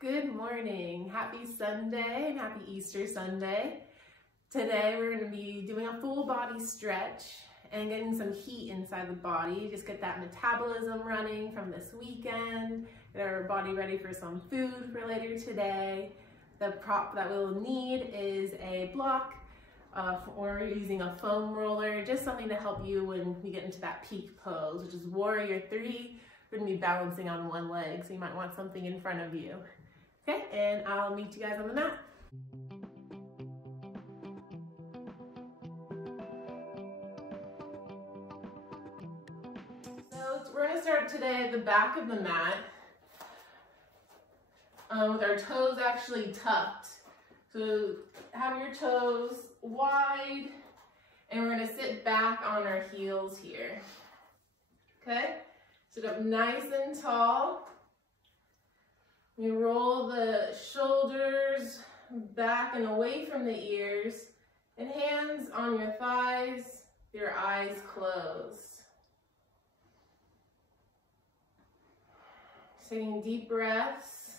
Good morning. Happy Sunday and happy Easter Sunday. Today we're going to be doing a full body stretch and getting some heat inside the body. Just get that metabolism running from this weekend. Get our body ready for some food for later today. The prop that we'll need is a block or using a foam roller, just something to help you when we get into that peak pose, which is warrior 3. We're going to be balancing on one leg, so you might want something in front of you. Okay, and I'll meet you guys on the mat. So we're going to start today at the back of the mat with our toes actually tucked. So have your toes wide, and we're going to sit back on our heels here. Okay, sit up nice and tall. You roll the shoulders back and away from the ears, and hands on your thighs, your eyes closed. Taking deep breaths.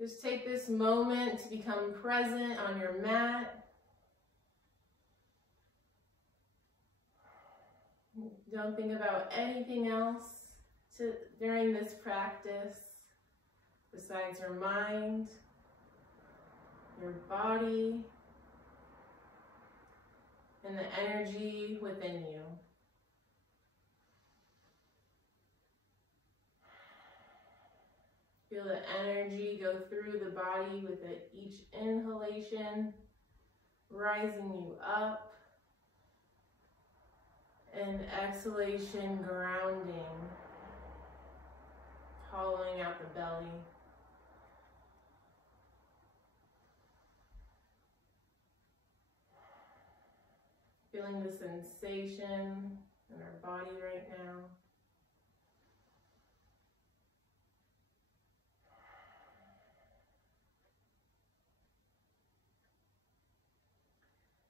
Just take this moment to become present on your mat. Don't think about anything else during this practice besides your mind, your body, and the energy within you. Feel the energy go through the body with each inhalation, rising you up. And exhalation, grounding, hollowing out the belly. Feeling the sensation in our body right now.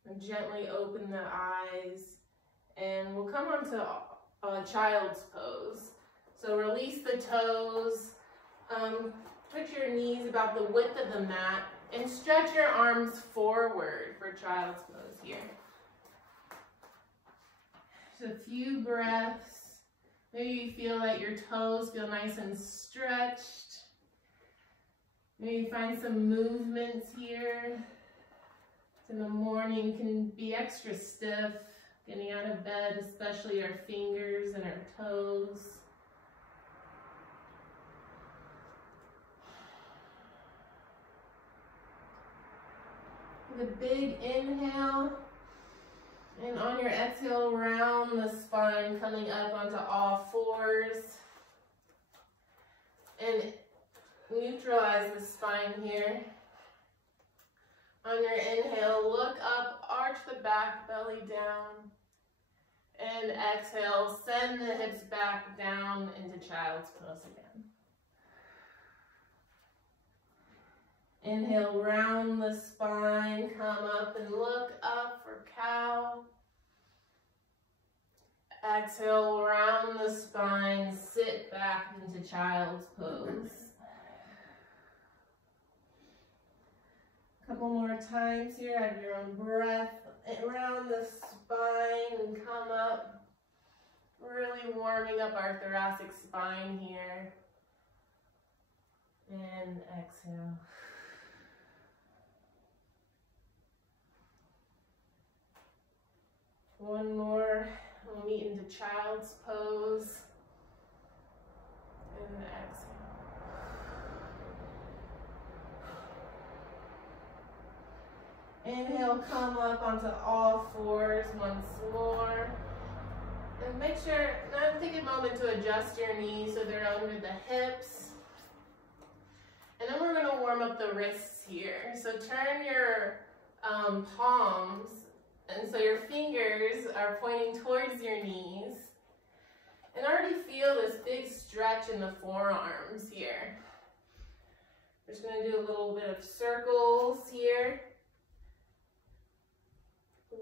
And gently open the eyes. And we'll come on to child's pose. So release the toes, put your knees about the width of the mat, and stretch your arms forward for child's pose here. Just a few breaths. Maybe you feel that your toes feel nice and stretched. Maybe find some movements here. In the morning can be extra stiff. Getting out of bed, especially our fingers and our toes. With a big inhale, and on your exhale, round the spine, coming up onto all fours. And neutralize the spine here. On your inhale, look up, arch the back, belly down. And exhale, send the hips back down into child's pose again. Inhale, round the spine, come up and look up for cow. Exhale, round the spine, sit back into child's pose. Couple more times here, have your own breath around the spine and come up, really warming up our thoracic spine here. And exhale. One more, we'll meet into child's pose. And exhale. Inhale, come up onto all fours once more. And make sure, now take a moment to adjust your knees so they're under the hips. And then we're going to warm up the wrists here. So turn your palms, and so your fingers are pointing towards your knees. And already feel this big stretch in the forearms here. We're just going to do a little bit of circles here.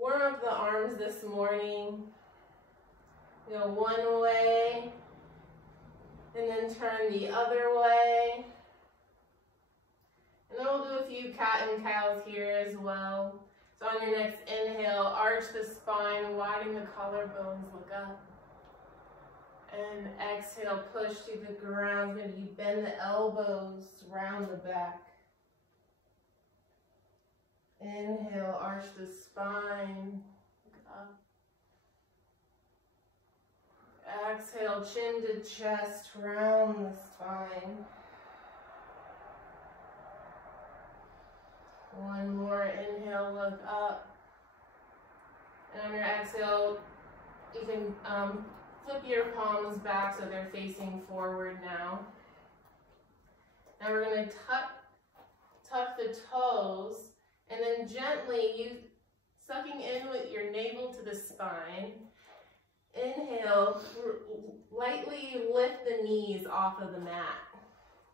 warm up the arms this morning. Go one way, and then turn the other way. And then we'll do a few cat and cows here as well. So on your next inhale, arch the spine, widen the collarbones, look up. And exhale, push to the ground. Maybe you bend the elbows, round the back. Inhale, arch the spine, look up. Exhale, chin to chest, round the spine. One more inhale, look up. And on your exhale, you can flip your palms back so they're facing forward now. Now we're going to tuck the toes, and then gently, sucking in with your navel to the spine. Inhale, lightly lift the knees off of the mat.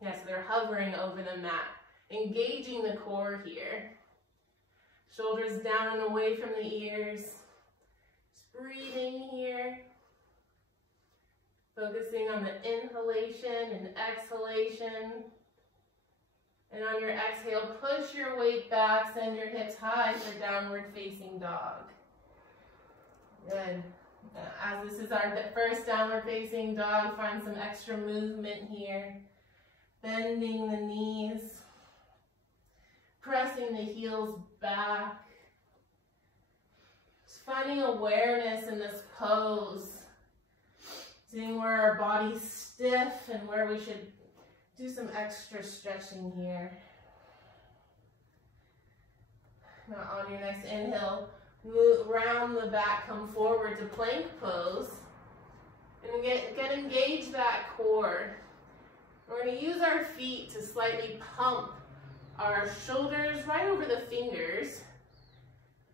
Yeah, so they're hovering over the mat, engaging the core here. Shoulders down and away from the ears. Just breathing here. Focusing on the inhalation and exhalation. And on your exhale, push your weight back, send your hips high for downward facing dog. Good. As this is our first downward facing dog, find some extra movement here. Bending the knees. Pressing the heels back. Just finding awareness in this pose. Seeing where our body's stiff and where we should do some extra stretching here. Now on your next inhale, move round the back, come forward to plank pose. And get engage that core. We're going to use our feet to slightly pump our shoulders right over the fingers.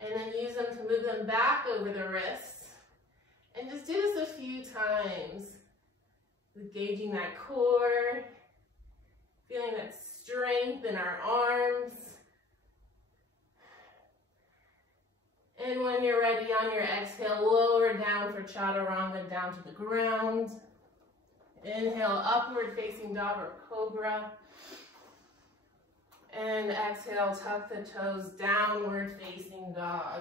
And then use them to move them back over the wrists. And just do this a few times. Engaging that core. Feeling that strength in our arms. And when you're ready on your exhale, lower down for Chaturanga, down to the ground. Inhale, upward facing dog or cobra. And exhale, tuck the toes, downward facing dog.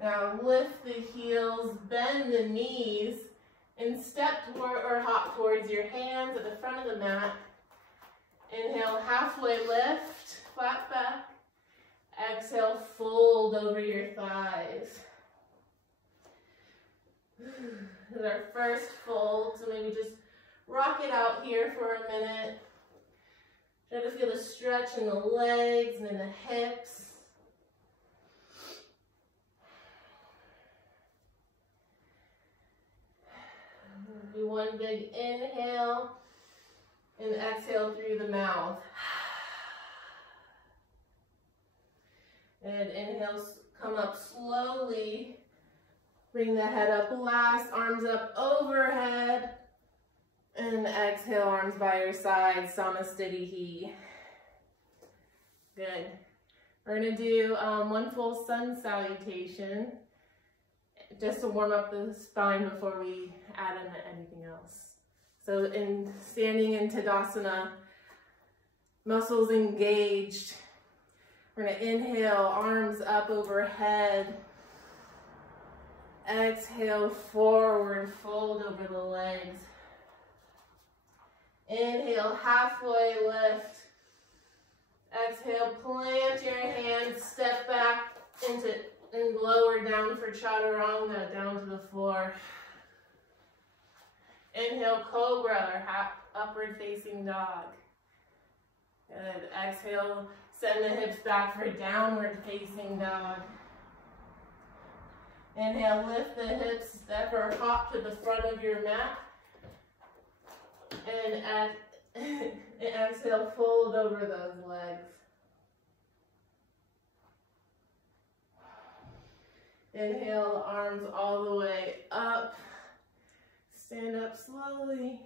Now lift the heels, bend the knees, and step toward or hop towards your hands at the front of the mat. Inhale, halfway lift, flat back. Exhale, fold over your thighs. This is our first fold, so maybe just rock it out here for a minute. Try to feel the stretch in the legs and in the hips. Do one big inhale and exhale through the mouth. And inhale, come up slowly. Bring the head up last, arms up overhead. And exhale, arms by your side, Samasthiti. Good. We're going to do one full Sun Salutation, just to warm up the spine before we add in anything else. So in standing in Tadasana, muscles engaged. We're going to inhale, arms up overhead. Exhale, forward, fold over the legs. Inhale, halfway lift. Exhale, plant your hands, step back into and lower down for Chaturanga, down to the floor. Inhale, cobra or upward facing dog. Good. Exhale, send the hips back for downward facing dog. Inhale, lift the hips, step or hop to the front of your mat. And exhale, fold over those legs. Inhale, arms all the way up. Stand up slowly.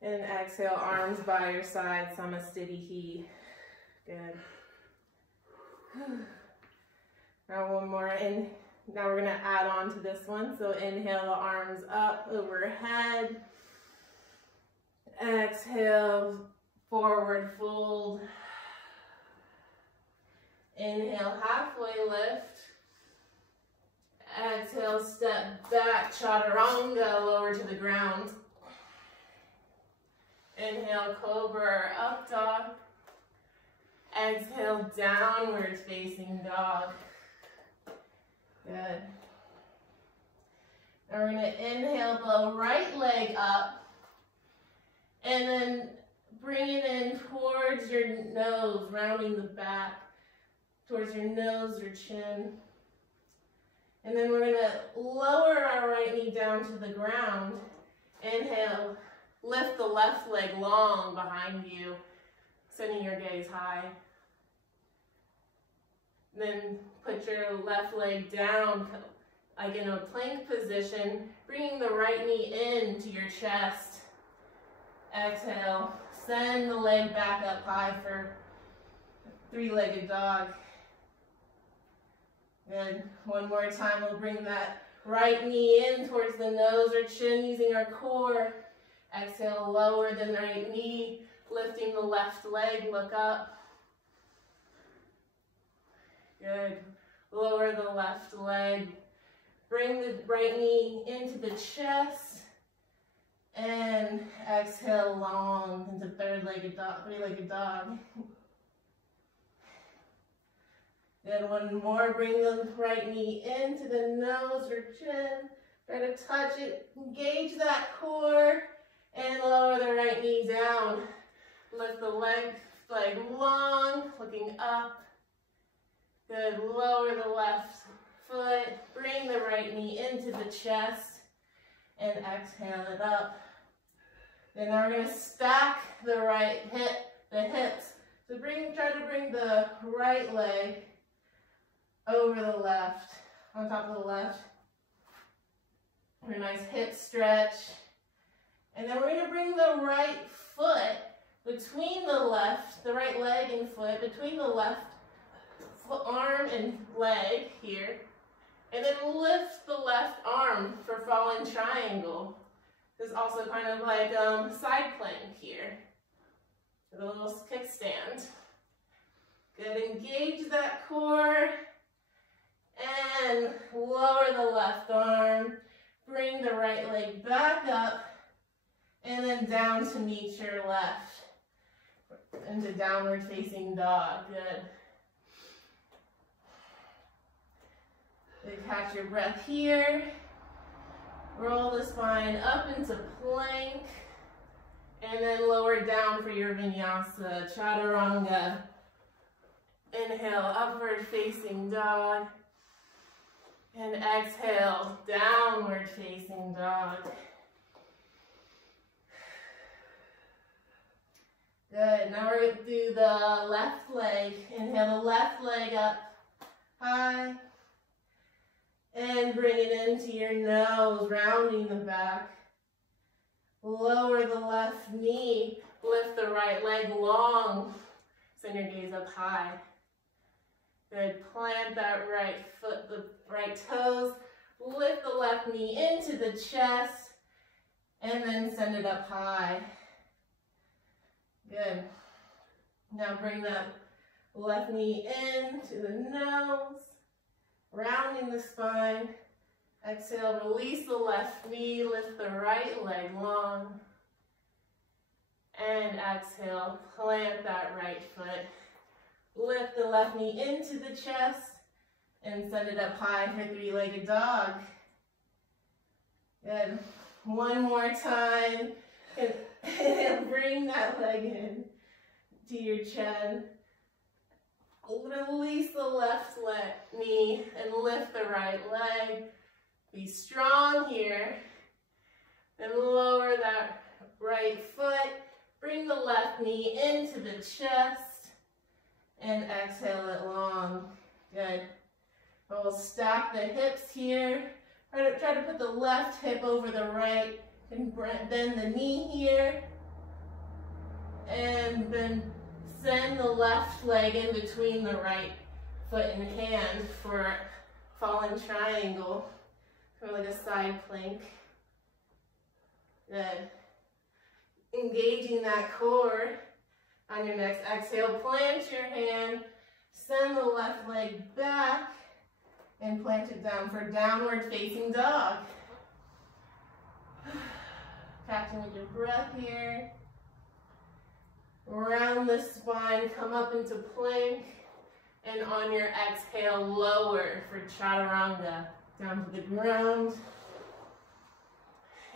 And exhale, arms by your side, Samasthiti. Good. Now one more in. Now we're gonna add on to this one. So inhale the arms up overhead. Exhale, forward fold. Inhale, halfway lift. Exhale, step back, Chaturanga, lower to the ground. Inhale, Cobra, up dog. Exhale, downward facing dog. Good. Now we're going to inhale the right leg up and then bring it in towards your nose, rounding the back, towards your nose or chin. And then we're going to lower our right knee down to the ground. Inhale, lift the left leg long behind you, sending your gaze high. Then put your left leg down, like in a plank position, bringing the right knee into your chest. Exhale, send the leg back up high for three-legged dog. Good. One more time, we'll bring that right knee in towards the nose or chin using our core. Exhale, lower the right knee, lifting the left leg, look up. Good. Lower the left leg. Bring the right knee into the chest. And exhale long into three-legged dog. Then one more, bring the right knee into the nose or chin. Try to touch it, engage that core, and lower the right knee down. Lift the leg long, looking up. Good, lower the left foot, bring the right knee into the chest, and exhale it up. Then now we're going to stack the hips. So try to bring the right leg over the left, on top of the left. For a nice hip stretch. And then we're going to bring the right foot between the right leg and foot, between the left arm and leg here. And then lift the left arm for fallen triangle. This is also kind of like side plank here. With a little kickstand. Good, engage that core. And lower the left arm. Bring the right leg back up. And then down to meet your left. Into downward facing dog. Good. Good. Catch your breath here. Roll the spine up into plank. And then lower down for your vinyasa, chaturanga. Inhale, upward facing dog. And exhale, downward facing dog. Good, now we're going to do the left leg. Inhale the left leg up high. And bring it into your nose, rounding the back. Lower the left knee, lift the right leg long. Send your gaze up high. Good, plant that right foot, the right toes. Lift the left knee into the chest. And then send it up high. Good. Now bring that left knee in to the nose, rounding the spine. Exhale, release the left knee, lift the right leg long. And exhale, plant that right foot. Lift the left knee into the chest and send it up high for three-legged dog. Good. One more time. And bring that leg in to your chin. Release the left knee and lift the right leg. Be strong here. Then lower that right foot. Bring the left knee into the chest. And exhale it long. Good. We'll stack the hips here. Try to put the left hip over the right. And bend the knee here. And then Send the left leg in between the right foot and hand for fallen triangle, kind of like a side plank. Good. Engaging that core. On your next exhale, plant your hand, send the left leg back, and plant it down for downward facing dog. Catching with your breath here. Round the spine, come up into plank, and on your exhale, lower for Chaturanga. Down to the ground.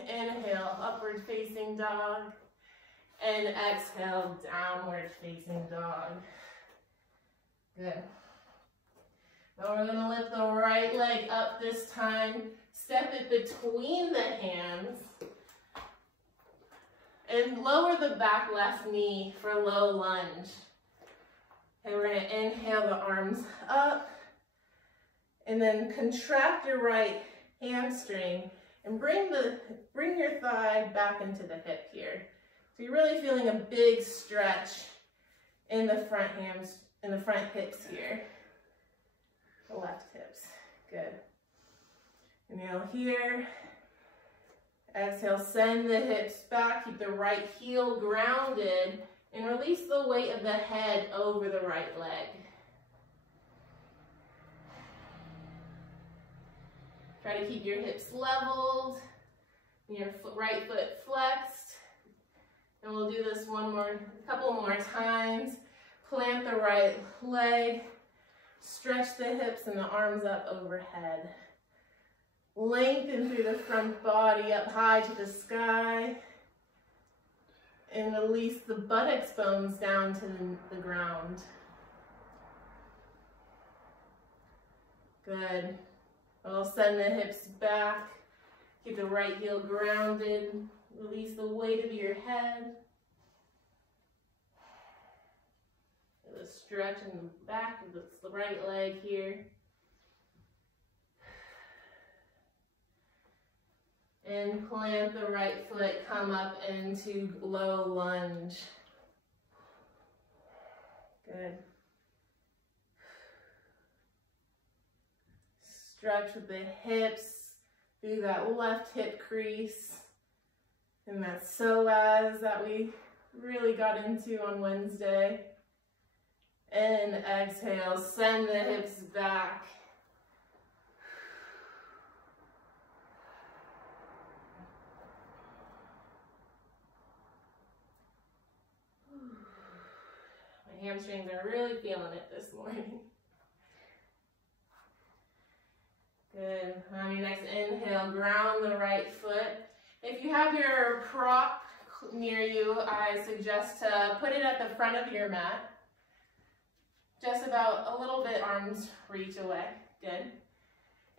Inhale, upward facing dog. And exhale, downward facing dog. Good. Now we're going to lift the right leg up this time. Step it between the hands. And lower the back left knee for low lunge. Okay, we're going to inhale the arms up. And then contract your right hamstring. And bring your thigh back into the hip here. So you're really feeling a big stretch in the front hips here. The left hips. Good. Inhale here. Exhale, send the hips back. Keep the right heel grounded and release the weight of the head over the right leg. Try to keep your hips leveled, and your right foot flexed. And we'll do this a couple more times. Plant the right leg, stretch the hips and the arms up overhead. Lengthen through the front body up high to the sky. And release the buttocks bones down to the ground. Good. We'll send the hips back. Keep the right heel grounded. Release the weight of your head. The stretch in the back of the right leg here. And plant the right foot, come up into low lunge. Good. Stretch with the hips through that left hip crease and that psoas that we really got into on Wednesday. And exhale, send the hips back. My hamstrings are really feeling it this morning. Good. On your next inhale, ground the right foot. If you have your prop near you, I suggest to put it at the front of your mat. Just about a little bit arms reach away. Good.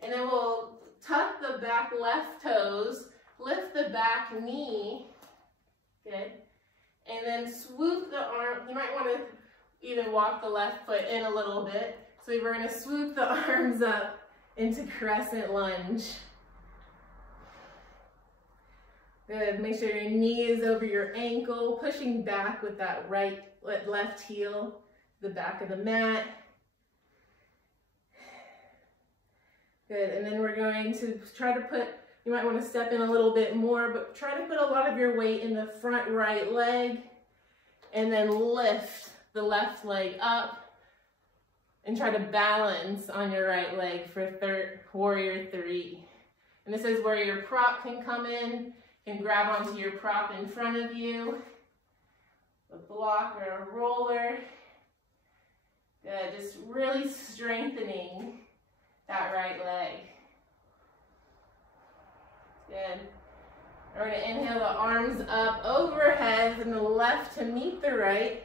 And then we'll tuck the back left toes, lift the back knee. Good. And then swoop the arm. You might want to even walk the left foot in a little bit. So we're going to swoop the arms up into Crescent Lunge. Good. Make sure your knee is over your ankle, pushing back with that left heel, the back of the mat. Good. And then we're going to try to put, you might want to step in a little bit more, but try to put a lot of your weight in the front right leg, and then lift the left leg up and try to balance on your right leg for Warrior 3. And this is where your prop can come in. You can grab onto your prop in front of you, a block or a roller. Good, just really strengthening that right leg. Good. We're going to inhale the arms up overhead from the left to meet the right.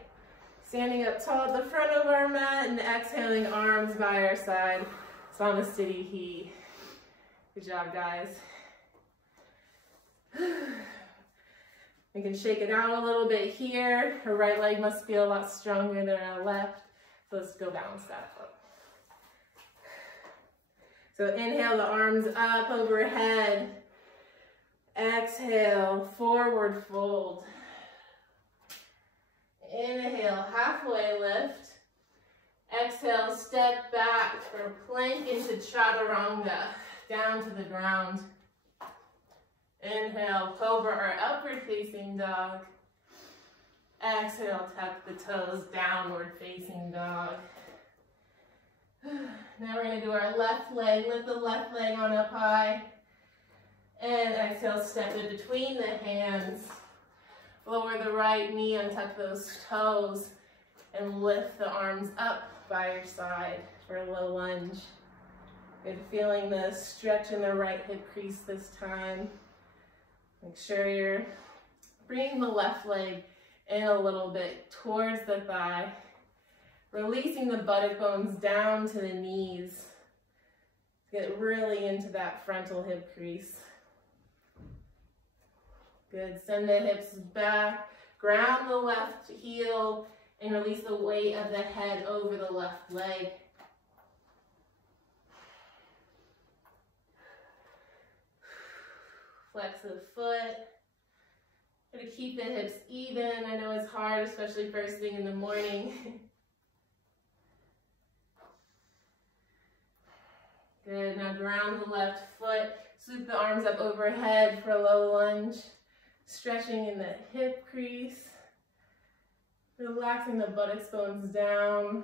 Standing up tall at the front of our mat and exhaling arms by our side. Samasthiti He. Good job, guys. We can shake it out a little bit here. Her right leg must feel a lot stronger than our left. So let's go balance that up. So inhale the arms up overhead. Exhale, forward fold. Inhale, halfway lift. Exhale, step back for plank into Chaturanga, down to the ground. Inhale, cobra or upward facing dog. Exhale, tuck the toes, downward facing dog. Now we're going to do our left leg, lift the left leg on up high. And exhale, step in between the hands. Lower the right knee, untuck those toes, and lift the arms up by your side for a low lunge. Good, feeling the stretch in the right hip crease this time. Make sure you're bringing the left leg in a little bit towards the thigh, releasing the buttock bones down to the knees. Get really into that frontal hip crease. Good, send the hips back, ground the left heel, and release the weight of the head over the left leg. Flex the foot. Try to keep the hips even. I know it's hard, especially first thing in the morning. Good, now ground the left foot. Sweep the arms up overhead for a low lunge. Stretching in the hip crease. Relaxing the buttocks bones down.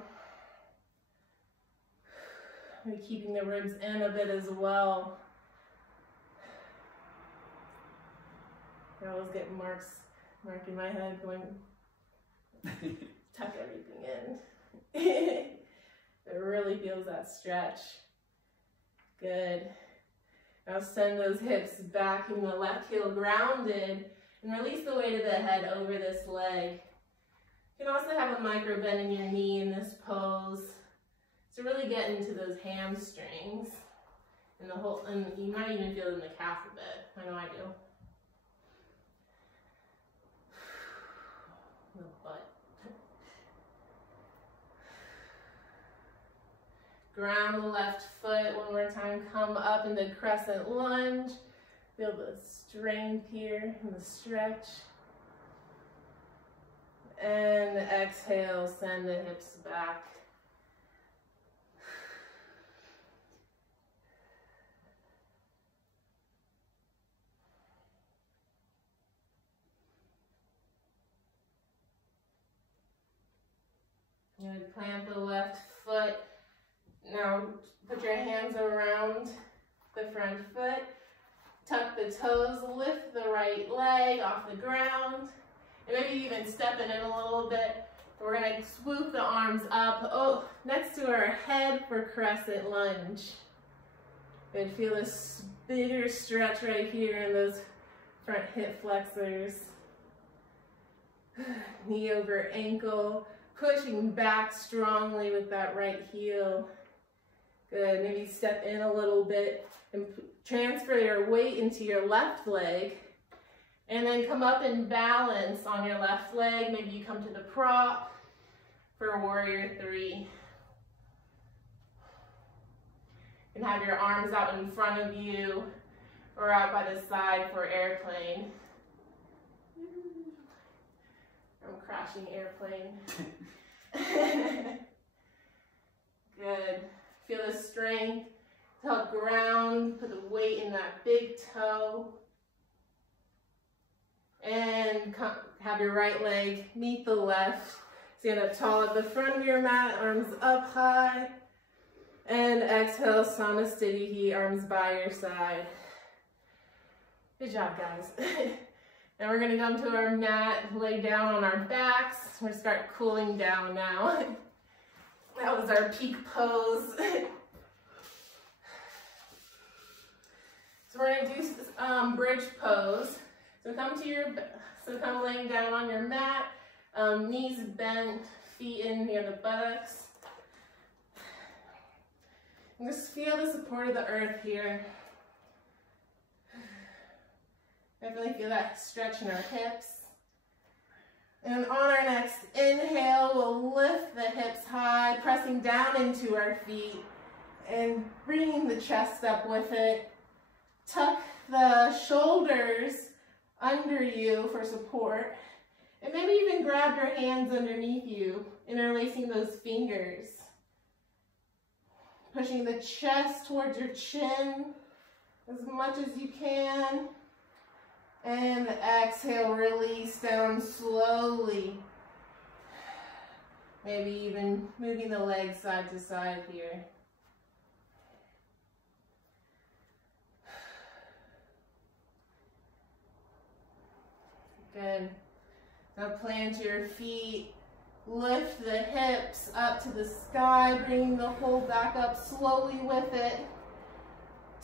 Maybe keeping the ribs in a bit as well. I always get marking my head going, tuck everything in. It really feels that stretch. Good. Now send those hips back, keeping the left heel grounded, and release the weight of the head over this leg. You can also have a micro bend in your knee in this pose to really get into those hamstrings and and you might even feel it in the calf a bit. I know I do. The butt. Ground the left foot one more time. Come up into Crescent Lunge. Feel the strength here and the stretch. And exhale, send the hips back. Good, plant the left foot. Now put your hands around the front foot. Tuck the toes, lift the right leg off the ground. And maybe even stepping in a little bit. We're gonna swoop the arms up next to our head for Crescent Lunge. Good, feel this bigger stretch right here in those front hip flexors. Knee over ankle, pushing back strongly with that right heel. Good, maybe step in a little bit and transfer your weight into your left leg. And then come up and balance on your left leg. Maybe you come to the prop for Warrior 3. And have your arms out in front of you or out by the side for airplane. I'm crashing airplane. Good. Feel the strength. Help ground. Put the weight in that big toe. And have your right leg meet the left. Stand up tall at the front of your mat, arms up high. And exhale, Samasthiti, arms by your side. Good job, guys. Now we're gonna come to our mat, lay down on our backs. We're gonna start cooling down now. That was our peak pose. So we're gonna do bridge pose. So come laying down on your mat, knees bent, feet in near the buttocks. And just feel the support of the earth here. Definitely feel that stretch in our hips. And on our next inhale, we'll lift the hips high, pressing down into our feet and bringing the chest up with it. Tuck the shoulders under you for support And maybe even grab your hands underneath you, interlacing those fingers. Pushing the chest towards your chin as much as you can. And exhale, release down slowly. Maybe even moving the legs side to side here. Good. Now plant your feet. Lift the hips up to the sky, bringing the whole back up slowly with it.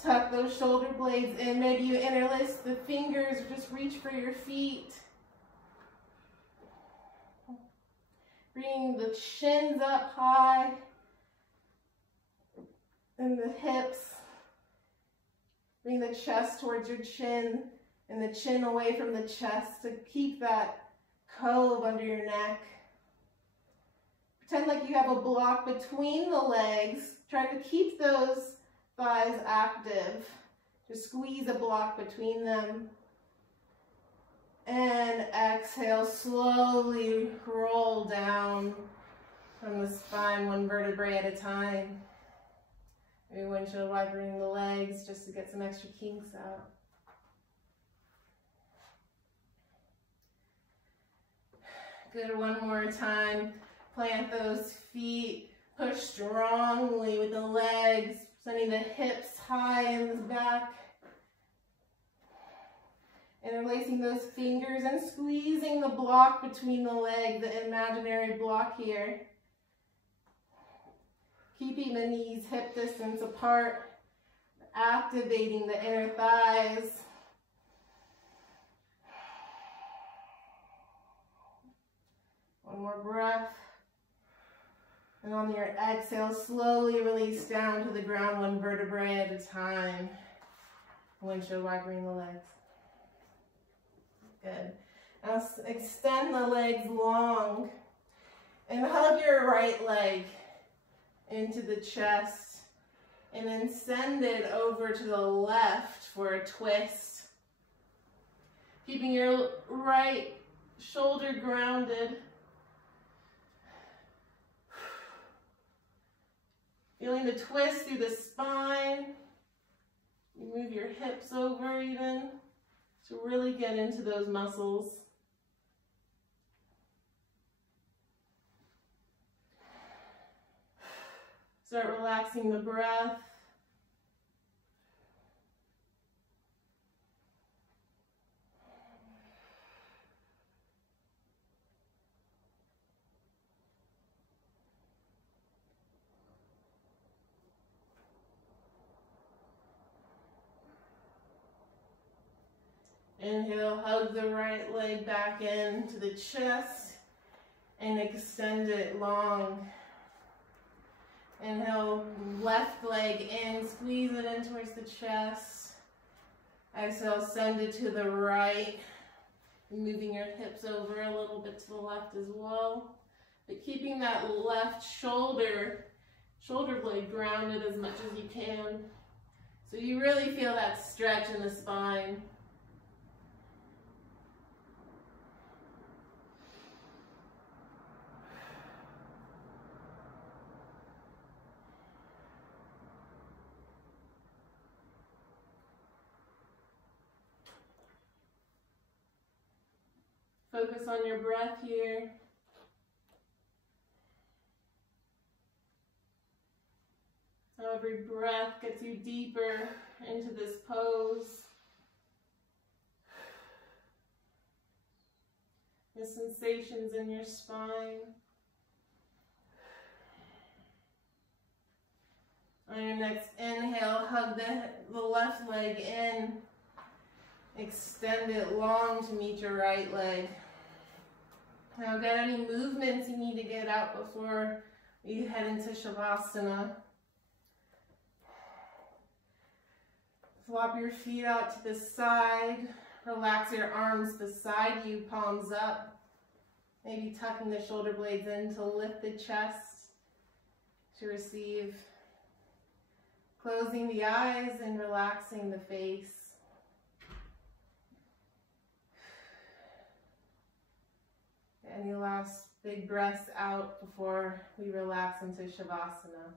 Tuck those shoulder blades in. Maybe you interlace the fingers or just reach for your feet. Bringing the shins up high and the hips. Bring the chest towards your chin and the chin away from the chest to keep that cove under your neck. Pretend like you have a block between the legs. Try to keep those thighs active. Just squeeze a block between them. And exhale, slowly roll down from the spine, one vertebrae at a time. Maybe windshield wipering the legs just to get some extra kinks out. Good, one more time. Plant those feet, push strongly with the legs, sending the hips high in the back. Interlacing those fingers and squeezing the block between the legs, the imaginary block here. Keeping the knees hip distance apart, activating the inner thighs. One more breath. And on your exhale, slowly release down to the ground, one vertebrae at a time. Windshield wipering the legs. Good. Now extend the legs long and hug your right leg into the chest and then send it over to the left for a twist. Keeping your right shoulder grounded. Feeling the twist through the spine. You move your hips over even to really get into those muscles. Start relaxing the breath. Inhale, hug the right leg back into the chest and extend it long. Inhale, left leg in, squeeze it in towards the chest. Exhale, send it to the right. Moving your hips over a little bit to the left as well. But keeping that left shoulder blade grounded as much as you can. So you really feel that stretch in the spine. Focus on your breath here. So every breath gets you deeper into this pose. The sensations in your spine. On your next inhale, hug the left leg in. Extend it long to meet your right leg. Now get any movements you need to get out before we head into Shavasana. Flop your feet out to the side. Relax your arms beside you, palms up. Maybe tucking the shoulder blades in to lift the chest to receive. Closing the eyes and relaxing the face. Any last big breaths out before we relax into Shavasana.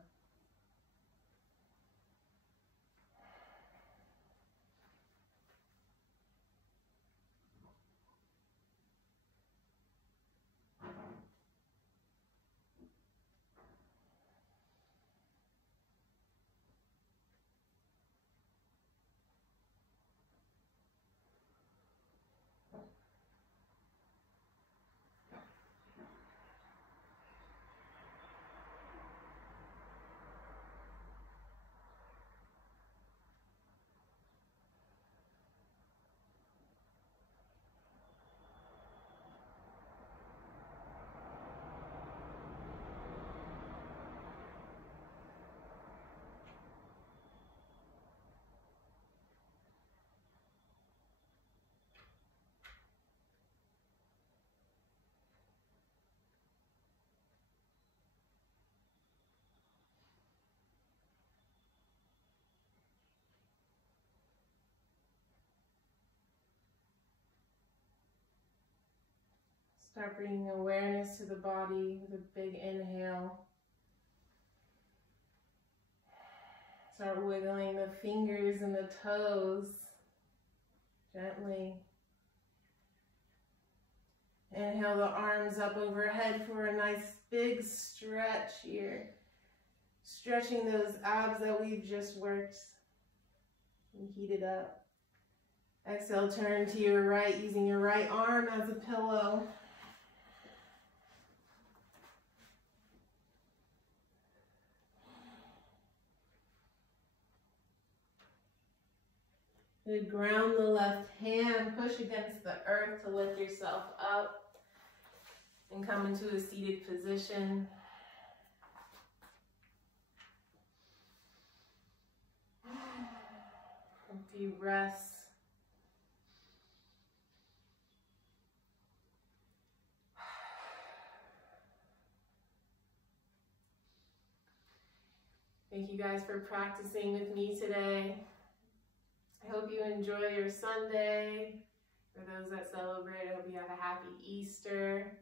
Start bringing awareness to the body with a big inhale. Start wiggling the fingers and the toes gently. Inhale the arms up overhead for a nice big stretch here. Stretching those abs that we've just worked and heated up. Exhale, turn to your right, using your right arm as a pillow. Good. Ground the left hand, push against the earth to lift yourself up and come into a seated position. A few breaths. Thank you guys for practicing with me today. I hope you enjoy your Sunday. For those that celebrate, I hope you have a happy Easter.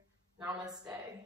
Namaste.